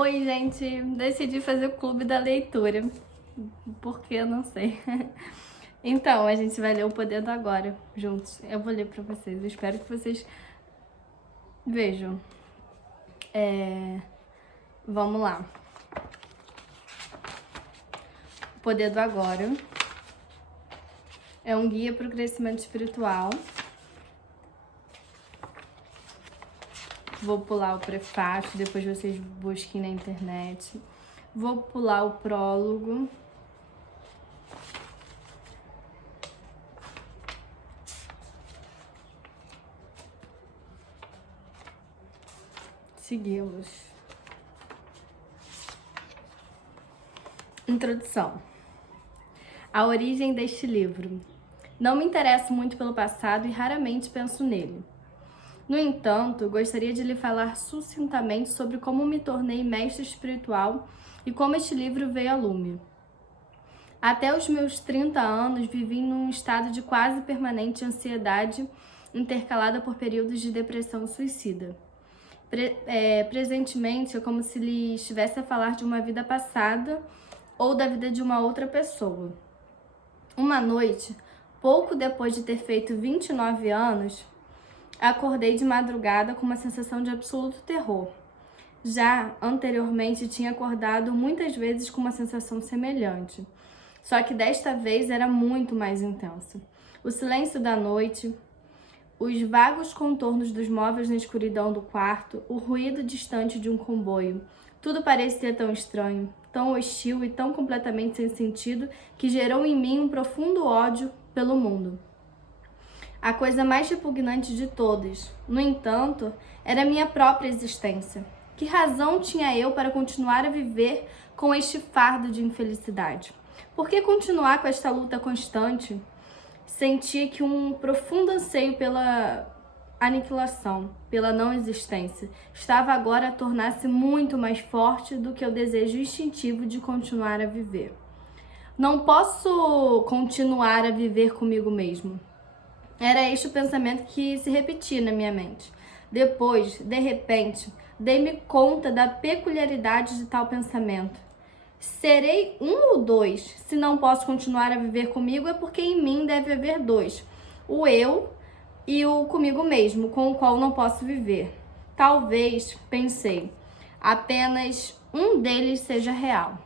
Oi, gente! Decidi fazer o clube da leitura. Por que? Eu não sei. Então, a gente vai ler O Poder do Agora juntos. Eu vou ler pra vocês. Eu espero que vocês vejam. Vamos lá. O Poder do Agora é um guia para o crescimento espiritual. Vou pular o prefácio, depois vocês busquem na internet. Vou pular o prólogo. Seguimos. Introdução. A origem deste livro. Não me interesso muito pelo passado e raramente penso nele. No entanto, gostaria de lhe falar sucintamente sobre como me tornei mestre espiritual e como este livro veio a lume. Até os meus 30 anos, vivi num estado de quase permanente ansiedade, intercalada por períodos de depressão suicida. Presentemente, é como se lhe estivesse a falar de uma vida passada ou da vida de uma outra pessoa. Uma noite, pouco depois de ter feito 29 anos, acordei de madrugada com uma sensação de absoluto terror. Já anteriormente tinha acordado muitas vezes com uma sensação semelhante, só que desta vez era muito mais intensa. O silêncio da noite, os vagos contornos dos móveis na escuridão do quarto, o ruído distante de um comboio, tudo parecia tão estranho, tão hostil e tão completamente sem sentido que gerou em mim um profundo ódio pelo mundo. A coisa mais repugnante de todas, no entanto, era minha própria existência. Que razão tinha eu para continuar a viver com este fardo de infelicidade? Por que continuar com esta luta constante? Sentia que um profundo anseio pela aniquilação, pela não existência, estava agora a tornar-se muito mais forte do que o desejo instintivo de continuar a viver. Não posso continuar a viver comigo mesmo. Era este o pensamento que se repetia na minha mente. Depois, de repente, dei-me conta da peculiaridade de tal pensamento. Serei um ou dois? Se não posso continuar a viver comigo, é porque em mim deve haver dois. O eu e o comigo mesmo, com o qual não posso viver. Talvez, pensei, apenas um deles seja real.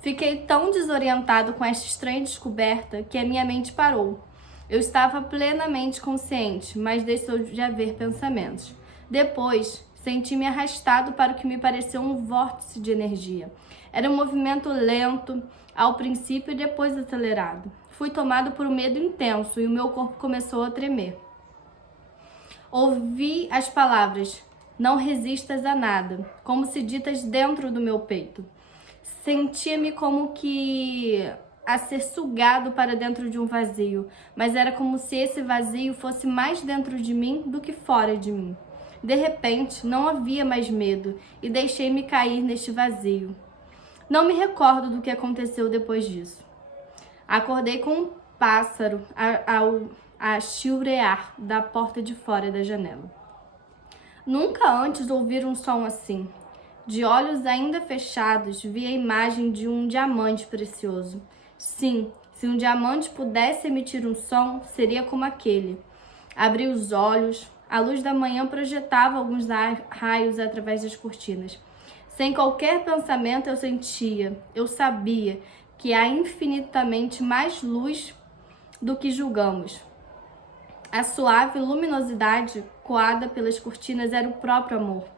Fiquei tão desorientado com esta estranha descoberta que a minha mente parou. Eu estava plenamente consciente, mas deixou de haver pensamentos. Depois, senti-me arrastado para o que me pareceu um vórtice de energia. Era um movimento lento, ao princípio e depois acelerado. Fui tomado por um medo intenso e o meu corpo começou a tremer. Ouvi as palavras, não resistas a nada, como se ditas dentro do meu peito. Sentia-me como que a ser sugado para dentro de um vazio, mas era como se esse vazio fosse mais dentro de mim do que fora de mim. De repente, não havia mais medo e deixei-me cair neste vazio. Não me recordo do que aconteceu depois disso. Acordei com um pássaro a chilrear da porta de fora da janela. Nunca antes ouvi um som assim. De olhos ainda fechados, vi a imagem de um diamante precioso. Sim, se um diamante pudesse emitir um som, seria como aquele. Abri os olhos. A luz da manhã projetava alguns raios através das cortinas. Sem qualquer pensamento eu sabia que há infinitamente mais luz do que julgamos. A suave luminosidade coada pelas cortinas era o próprio amor.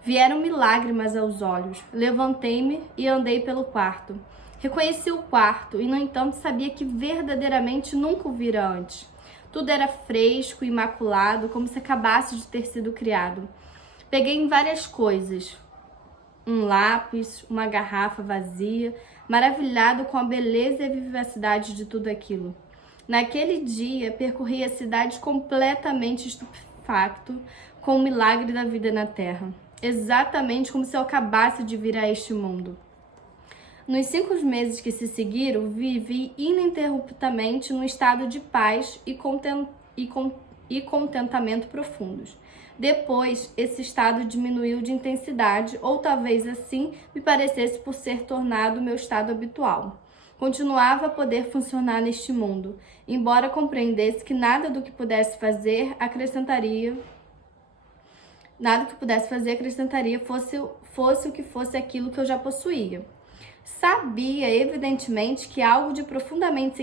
Vieram-me lágrimas aos olhos. Levantei-me e andei pelo quarto. Reconheci o quarto e, no entanto, sabia que verdadeiramente nunca o vira antes. Tudo era fresco, imaculado, como se acabasse de ter sido criado. Peguei em várias coisas. Um lápis, uma garrafa vazia, maravilhado com a beleza e a vivacidade de tudo aquilo. Naquele dia, percorri a cidade completamente estupefacto com o milagre da vida na Terra. Exatamente como se eu acabasse de vir a este mundo. Nos 5 meses que se seguiram, vivi ininterruptamente num estado de paz e contentamento profundos. Depois, esse estado diminuiu de intensidade, ou talvez assim me parecesse por ser tornado meu estado habitual. Continuava a poder funcionar neste mundo, embora compreendesse que nada do que pudesse fazer acrescentaria fosse o que fosse aquilo que eu já possuía. Sabia, evidentemente, que algo de profundamente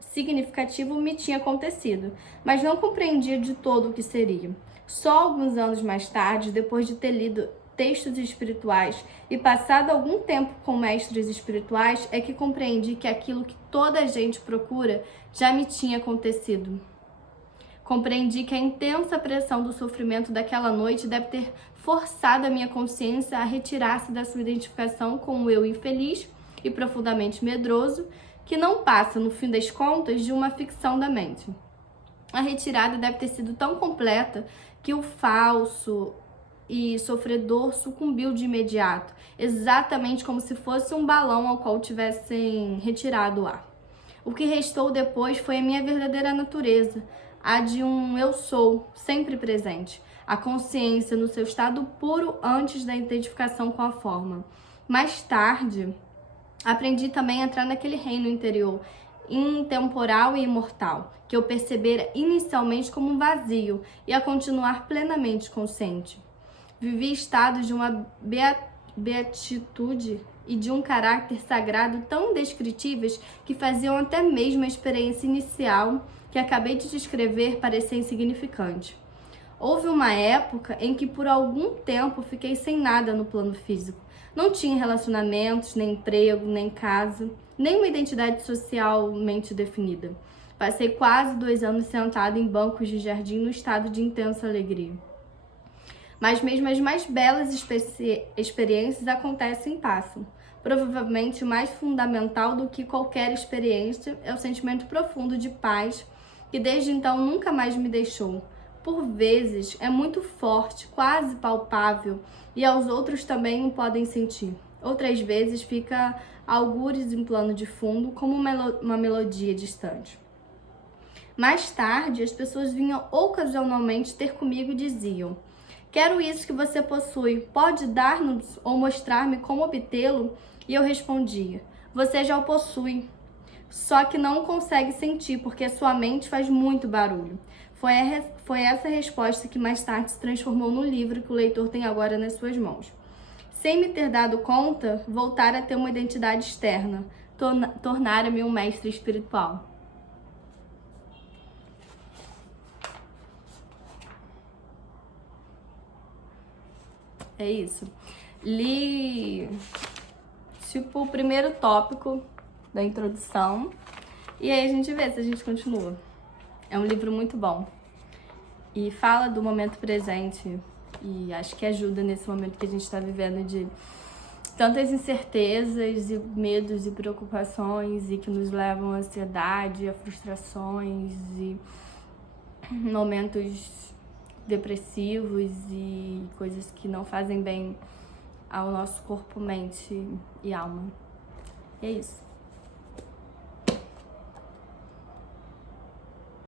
significativo me tinha acontecido, mas não compreendia de todo o que seria. Só alguns anos mais tarde, depois de ter lido textos espirituais e passado algum tempo com mestres espirituais, é que compreendi que aquilo que toda a gente procura já me tinha acontecido. Compreendi que a intensa pressão do sofrimento daquela noite deve ter forçado a minha consciência a retirar-se da sua identificação com o eu infeliz e profundamente medroso, que não passa, no fim das contas, de uma ficção da mente. A retirada deve ter sido tão completa que o falso e sofredor sucumbiu de imediato, exatamente como se fosse um balão ao qual tivessem retirado o ar. O que restou depois foi a minha verdadeira natureza, a de um eu sou, sempre presente, a consciência no seu estado puro antes da identificação com a forma. Mais tarde, aprendi também a entrar naquele reino interior, intemporal e imortal, que eu percebera inicialmente como um vazio e a continuar plenamente consciente. Vivi estados de uma beatitude e de um caráter sagrado tão indescritíveis que faziam até mesmo a experiência inicial que acabei de descrever parecer insignificante. Houve uma época em que por algum tempo fiquei sem nada no plano físico. Não tinha relacionamentos, nem emprego, nem casa, nem uma identidade socialmente definida. Passei quase 2 anos sentada em bancos de jardim no estado de intensa alegria. Mas mesmo as mais belas experiências acontecem e passam. Provavelmente o mais fundamental do que qualquer experiência é o sentimento profundo de paz que desde então nunca mais me deixou. Por vezes é muito forte, quase palpável, e aos outros também o podem sentir. Outras vezes fica algures em plano de fundo, como uma melodia distante. Mais tarde, as pessoas vinham ocasionalmente ter comigo e diziam: quero isso que você possui, pode dar-nos ou mostrar-me como obtê-lo? E eu respondia: você já o possui, só que não consegue sentir porque sua mente faz muito barulho. Foi essa resposta que mais tarde se transformou no livro que o leitor tem agora nas suas mãos. Sem me ter dado conta, voltara a ter uma identidade externa, tornara-me um mestre espiritual. É isso. Li, o primeiro tópico da introdução e aí a gente vê se a gente continua. É um livro muito bom e fala do momento presente e acho que ajuda nesse momento que a gente está vivendo de tantas incertezas e medos e preocupações e que nos levam à ansiedade, a frustrações e momentos depressivos e coisas que não fazem bem ao nosso corpo, mente e alma. E é isso.